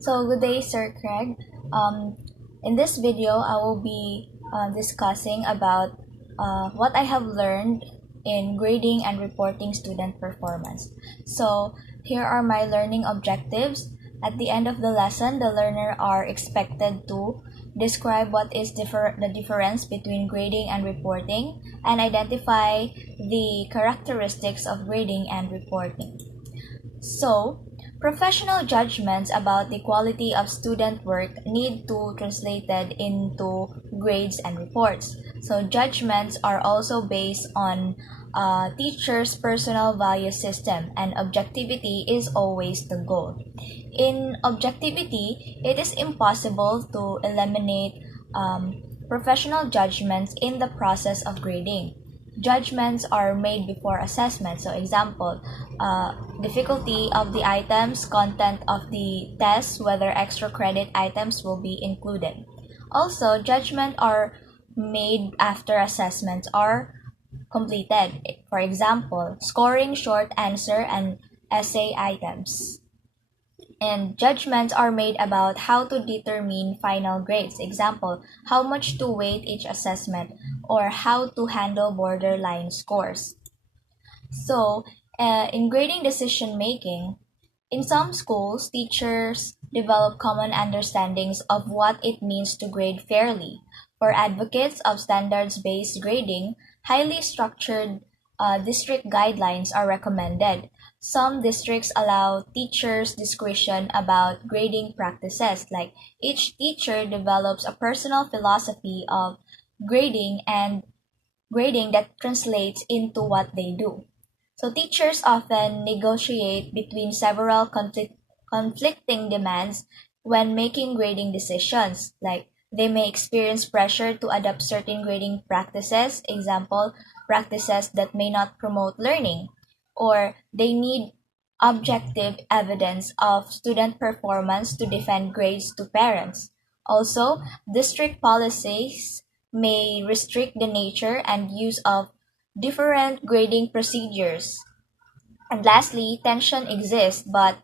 So good day, Sir Craig. In this video, I will be discussing about what I have learned in grading and reporting student performance. So here are my learning objectives. At the end of the lesson, the learner are expected to describe what is the difference between grading and reporting and identify the characteristics of grading and reporting. So, professional judgments about the quality of student work need to translated into grades and reports. So, judgments are also based on teacher's personal value system, and objectivity is always the goal. In objectivity, it is impossible to eliminate professional judgments in the process of grading. Judgments are made before assessment. So, example, difficulty of the items, content of the test, whether extra credit items will be included. Also, judgments are made after assessments are completed. For example, scoring short answer and essay items. And judgments are made about how to determine final grades. Example, how much to weight each assessment or how to handle borderline scores. So, in grading decision making, in some schools, teachers develop common understandings of what it means to grade fairly. For advocates of standards based grading, highly structured district guidelines are recommended. Some districts allow teachers discretion about grading practices, like each teacher develops a personal philosophy of grading and grading that translates into what they do. So teachers often negotiate between several conflicting demands when making grading decisions. Like they may experience pressure to adopt certain grading practices, example, practices that may not promote learning, or they need objective evidence of student performance to defend grades to parents. Also, district policies may restrict the nature and use of different grading procedures. And lastly, tension exists, but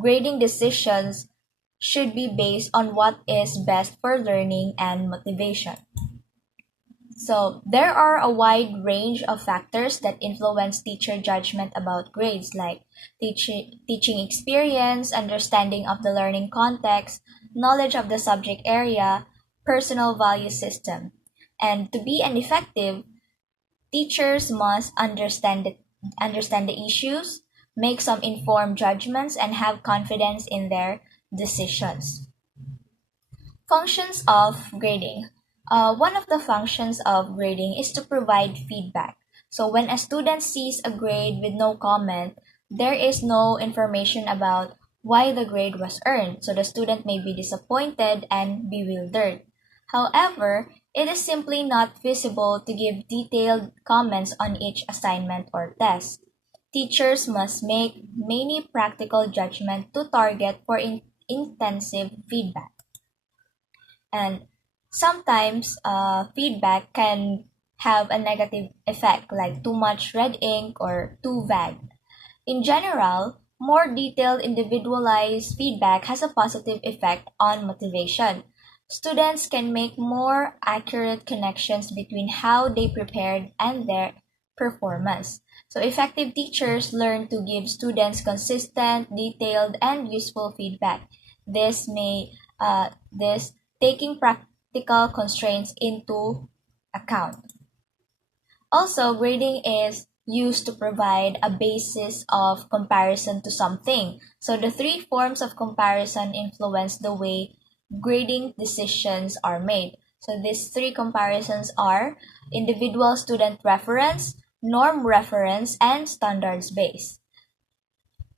grading decisions should be based on what is best for learning and motivation. So, there are a wide range of factors that influence teacher judgment about grades, like teaching experience, understanding of the learning context, knowledge of the subject area, personal value system. And to be an effective, teachers must understand the issues, make some informed judgments, and have confidence in their decisions. Functions of grading. One of the functions of grading is to provide feedback. So when a student sees a grade with no comment, there is no information about why the grade was earned. So the student may be disappointed and bewildered. However, it is simply not feasible to give detailed comments on each assignment or test. Teachers must make many practical judgments to target for intensive feedback. And sometimes feedback can have a negative effect, like too much red ink or too vague. In general, more detailed individualized feedback has a positive effect on motivation. Students can make more accurate connections between how they prepared and their performance. So effective teachers learn to give students consistent, detailed, and useful feedback. This taking practical constraints into account. Also, grading is used to provide a basis of comparison to something. So the three forms of comparison influence the way grading decisions are made. So these three comparisons are individual student reference, norm reference, and standards based.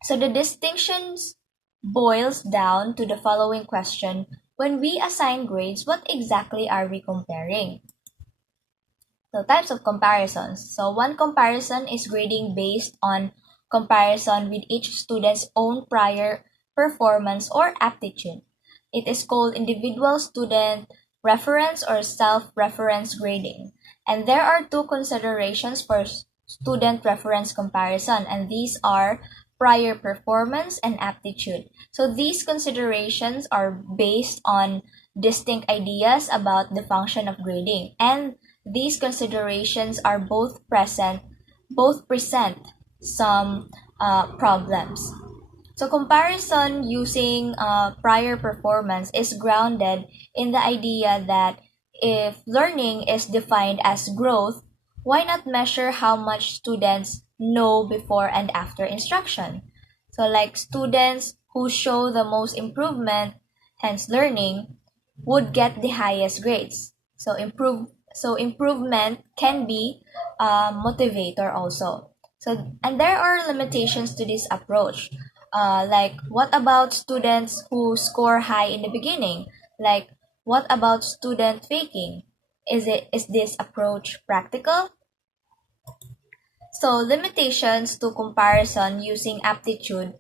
So the distinctions boils down to the following question: when we assign grades, what exactly are we comparing? So types of comparisons. So one comparison is grading based on comparison with each student's own prior performance or aptitude. It is called individual student reference or self-reference grading. And there are two considerations for student reference comparison, and these are prior performance, and aptitude. So these considerations are based on distinct ideas about the function of grading, and these considerations are both present some problems. So comparison using prior performance is grounded in the idea that if learning is defined as growth, why not measure how much students know before and after instruction? So like students who show the most improvement, hence learning, would get the highest grades. So improvement can be a motivator also. So and there are limitations to this approach. Like what about students who score high in the beginning? Like what about student faking? Is this approach practical? So limitations to comparison using aptitude.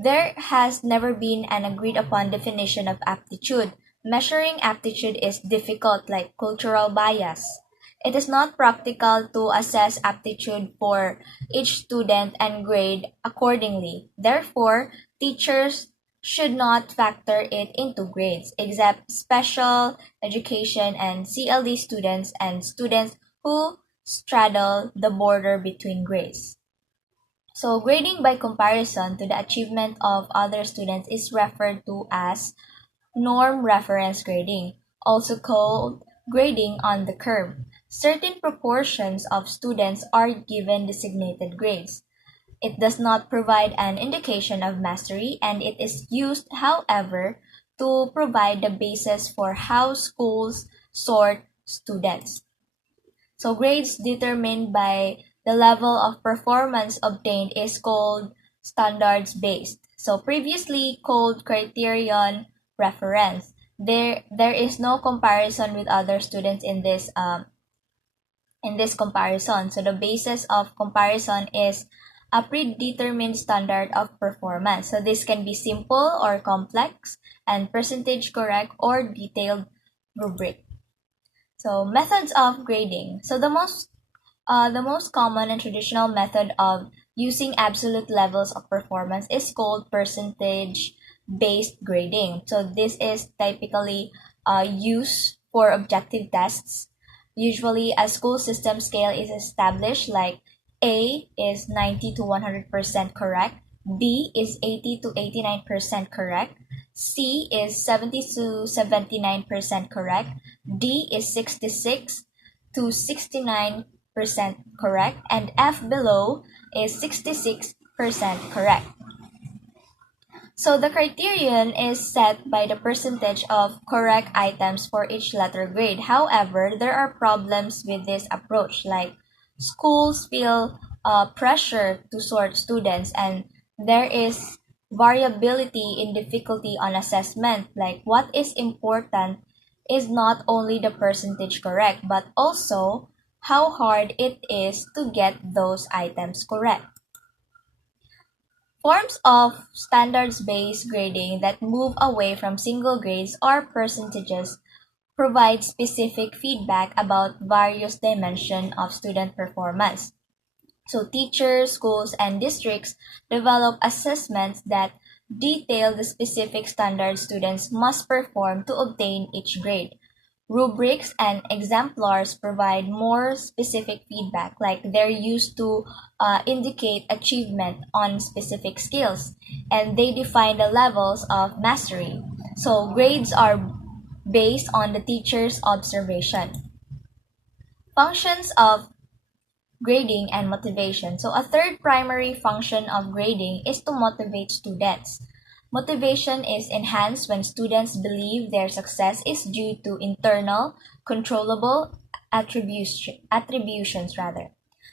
There has never been an agreed upon definition of aptitude. Measuring aptitude is difficult, like cultural bias. It is not practical to assess aptitude for each student and grade accordingly. Therefore, teachers should not factor it into grades, except special education and CLD students and students who straddle the border between grades. So grading by comparison to the achievement of other students is referred to as norm reference grading, also called grading on the curve. Certain proportions of students are given designated grades. It does not provide an indication of mastery, and it is used, however, to provide the basis for how schools sort students. So grades determined by the level of performance obtained is called standards based. So previously called criterion reference. There is no comparison with other students in this comparison. So the basis of comparison is a predetermined standard of performance. So this can be simple or complex and percentage correct or detailed rubric. So methods of grading. So the most common and traditional method of using absolute levels of performance is called percentage-based grading. So this is typically used for objective tests. Usually, a school system scale is established like A is 90 to 100% correct, B is 80 to 89% correct, C is 70 to 79% correct, D is 66 to 69% correct, and F below is 66% correct. So the criterion is set by the percentage of correct items for each letter grade. However, there are problems with this approach, like schools feel pressure to sort students, and there is variability in difficulty on assessment. Like what is important is not only the percentage correct, but also how hard it is to get those items correct. Forms of standards-based grading that move away from single grades or percentages provide specific feedback about various dimensions of student performance. So teachers, schools, and districts develop assessments that detail the specific standards students must perform to obtain each grade. Rubrics and exemplars provide more specific feedback, like they're used to indicate achievement on specific skills, and they define the levels of mastery. So grades are based on the teacher's observation. Functions of grading and motivation. So a third primary function of grading is to motivate students. Motivation is enhanced when students believe their success is due to internal, controllable attributions rather.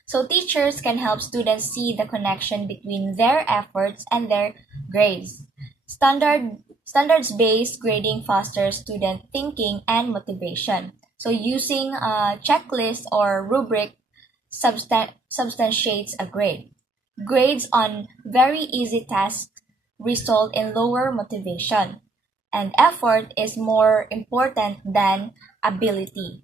So teachers can help students see the connection between their efforts and their grades. Standards-based grading fosters student thinking and motivation. So using a checklist or rubric substantiates a grade. Grades on very easy tasks result in lower motivation, and effort is more important than ability.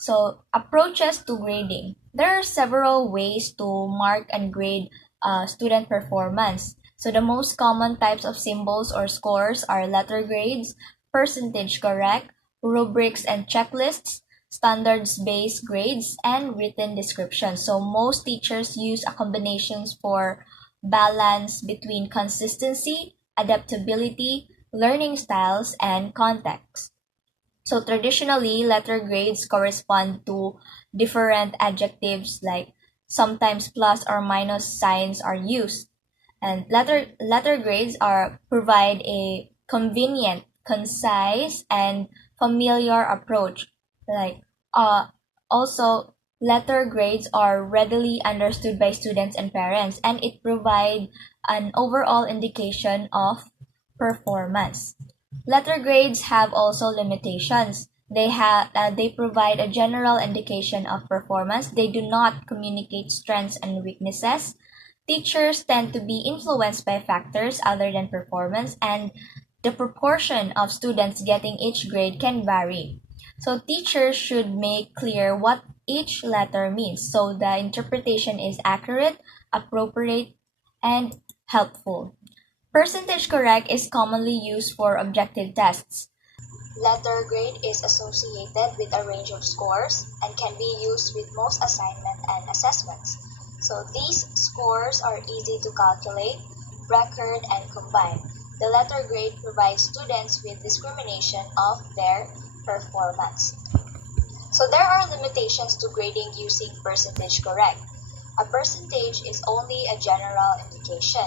So, approaches to grading. There are several ways to mark and grade student performance. So the most common types of symbols or scores are letter grades, percentage correct, rubrics and checklists, standards-based grades, and written descriptions. So most teachers use a combinations for balance between consistency, adaptability, learning styles, and context. So traditionally, letter grades correspond to different adjectives like sometimes plus or minus signs are used. And letter grades are provide a convenient, concise, and familiar approach. Like also letter grades are readily understood by students and parents, and it provide an overall indication of performance. Letter grades have also limitations. They provide a general indication of performance. They do not communicate strengths and weaknesses. Teachers tend to be influenced by factors other than performance, and the proportion of students getting each grade can vary. So teachers should make clear what each letter means so the interpretation is accurate, appropriate, and helpful. Percentage correct is commonly used for objective tests. Letter grade is associated with a range of scores and can be used with most assignment and assessments. So these scores are easy to calculate, record, and combine. The letter grade provides students with discrimination of their performance. So there are limitations to grading using percentage correct. A percentage is only a general indication,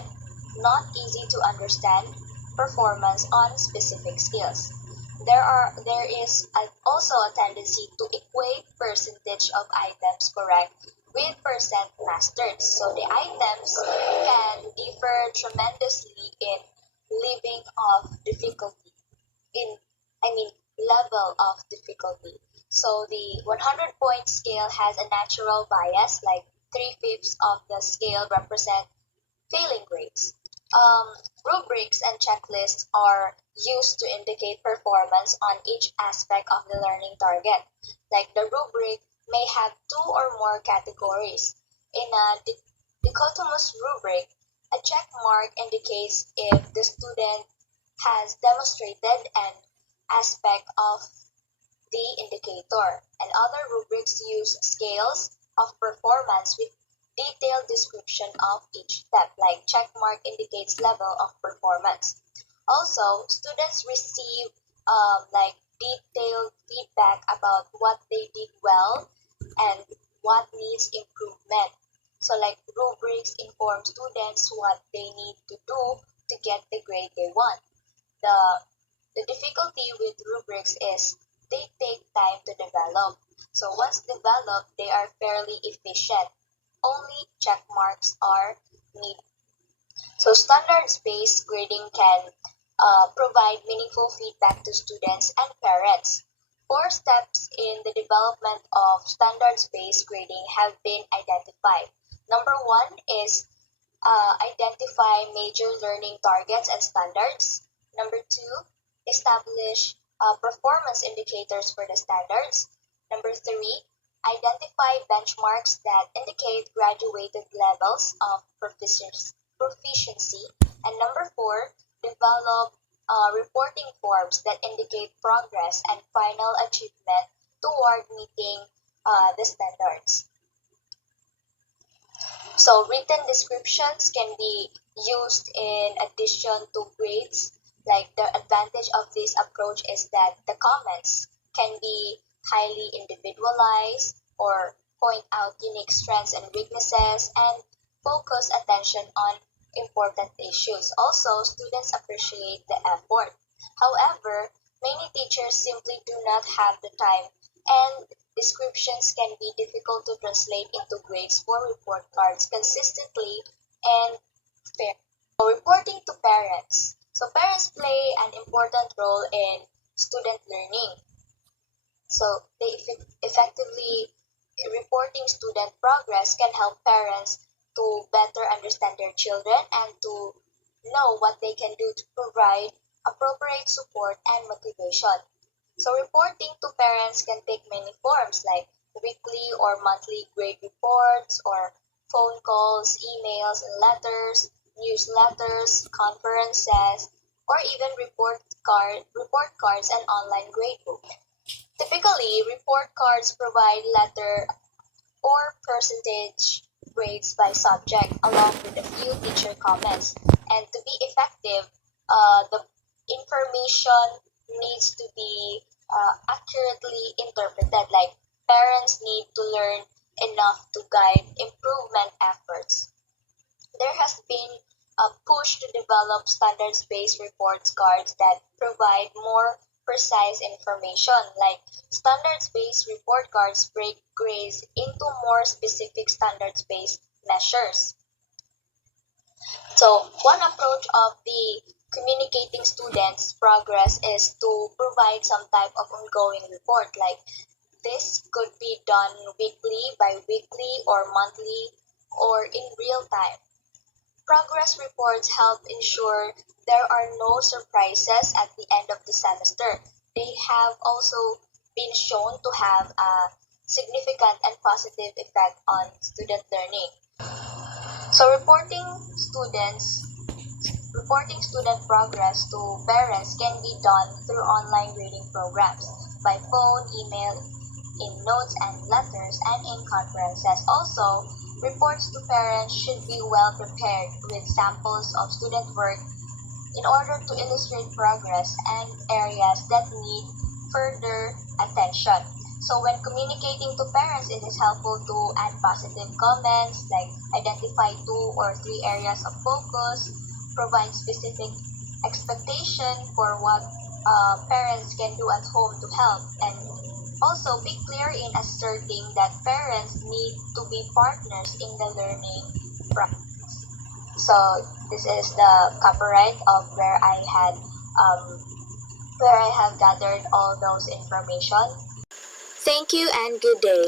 not easy to understand performance on specific skills. There is also a tendency to equate percentage of items correct with percent mastered. So the items can differ tremendously in living of difficulty in I mean level of difficulty. So the 100-point scale has a natural bias, like three-fifths of the scale represent failing grades. Um, Rubrics and checklists are used to indicate performance on each aspect of the learning target. Like the rubric may have two or more categories. In a dichotomous rubric, a check mark indicates if the student has demonstrated an aspect of the indicator, and other rubrics use scales of performance with detailed description of each step, like checkmark indicates level of performance. Also, students receive like detailed feedback about what they did well and what needs improvement. So, like rubrics inform students what they need to do to get the grade they want. The the difficulty with rubrics is they take time to develop. So once developed, they are fairly efficient. Only check marks are needed. So standards-based grading can provide meaningful feedback to students and parents. Four steps in the development of standards-based grading have been identified. Number one is identify major learning targets and standards. Number two, establish performance indicators for the standards. Number three, identify benchmarks that indicate graduated levels of proficiency. And number four, develop reporting forms that indicate progress and final achievement toward meeting the standards. So written descriptions can be used in addition to grades. Like the advantage of this approach is that the comments can be highly individualized or point out unique strengths and weaknesses and focus attention on important issues. Also, students appreciate the effort. However, many teachers simply do not have the time, and descriptions can be difficult to translate into grades for report cards consistently and fair. So reporting to parents. So parents play an important role in student learning. So they effectively reporting student progress can help parents to better understand their children and to know what they can do to provide appropriate support and motivation. So reporting to parents can take many forms like weekly or monthly grade reports or phone calls, emails, and letters, newsletters, conferences, or even report cards and online gradebook. Typically, report cards provide letter or percentage grades by subject along with a few teacher comments. And to be effective, the information needs to be accurately interpreted. Like parents need to learn enough to guide improvement efforts. There has been a push to develop standards-based report cards that provide more precise information, like standards-based report cards break grades into more specific standards-based measures. So one approach of the communicating students' progress is to provide some type of ongoing report, like this could be done weekly, bi-weekly, or monthly, or in real time. Progress reports help ensure there are no surprises at the end of the semester. They have also been shown to have a significant and positive effect on student learning. So reporting student progress to parents can be done through online grading programs by phone, email, in notes and letters, and in conferences. Also, reports to parents should be well prepared with samples of student work in order to illustrate progress and areas that need further attention. So when communicating to parents, it is helpful to add positive comments like identify 2 or 3 areas of focus, provide specific expectation for what parents can do at home to help, and also be clear in asserting that parents need to be partners in the learning process. So this is the copyright of where I have gathered all those information. Thank you and good day.